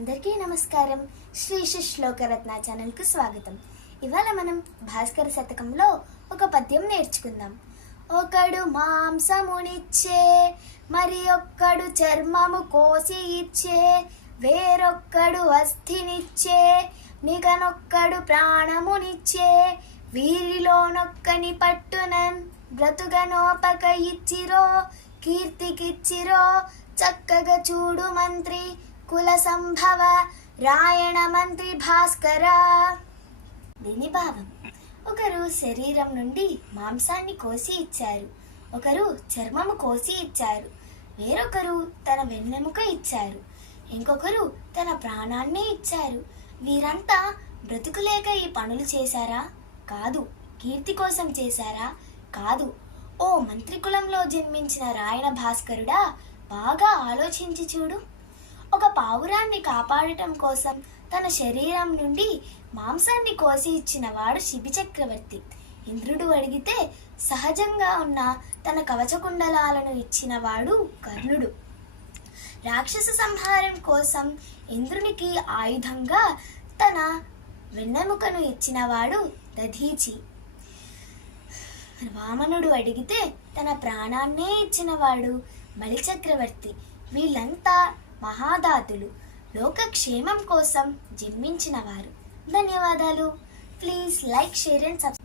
అందరికీ నమస్కారం. శ్రీ శ్రీ శ్లోకరత్న ఛానల్కు స్వాగతం. ఇవాళ మనం భాస్కర శతకంలో ఒక పద్యం నేర్చుకుందాం. ఒకడు మాంసమునిచ్చే మరి ఒక్కడు చర్మము కోసి ఇచ్చే వేరొక్కడు అస్థినిచ్చే నిగనొక్కడు ప్రాణమునిచ్చే వీరిలోనొక్కని పట్టునన్ బ్రతుగనోపక ఇచ్చిరో కీర్తికిచ్చిరో చక్కగా చూడు మంత్రి కుల సంభవ రాయణ మంత్రి భాస్కర దీని భావం ఒకరు శరీరం నుండి మాంసాన్ని కోసి ఇచ్చారు. ఒకరు చర్మము కోసి ఇచ్చారు. వేరొకరు తన వెన్నెముక ఇచ్చారు. ఇంకొకరు తన ప్రాణాన్నే ఇచ్చారు. వీరంతా బ్రతుకులేక ఈ పనులు చేశారా? కాదు కీర్తి కోసం చేశారా? కాదు. ఓ మంత్రి కులంలో జన్మించిన రాయణ భాస్కరుడా బాగా ఆలోచించి చూడు. ఒక పావురాన్ని కాపాడటం కోసం తన శరీరం నుండి మాంసాన్ని కోసి ఇచ్చిన వాడు శిబి చక్రవర్తి. ఇంద్రుడు అడిగితే సహజంగా ఉన్న తన కవచకుండలాలను ఇచ్చిన వాడు కర్ణుడు. రాక్షస సంహారం కోసం ఇంద్రునికి ఆయుధంగా తన వెన్నెముకను ఇచ్చినవాడు దధీచి. వామనుడు అడిగితే తన ప్రాణాన్నే ఇచ్చినవాడు బలిచక్రవర్తి వీళ్ళంతా మహాదాతులు లోకక్షేమం కోసం జన్మించిన వారు ధన్యవాదాలు. Please like share and subscribe.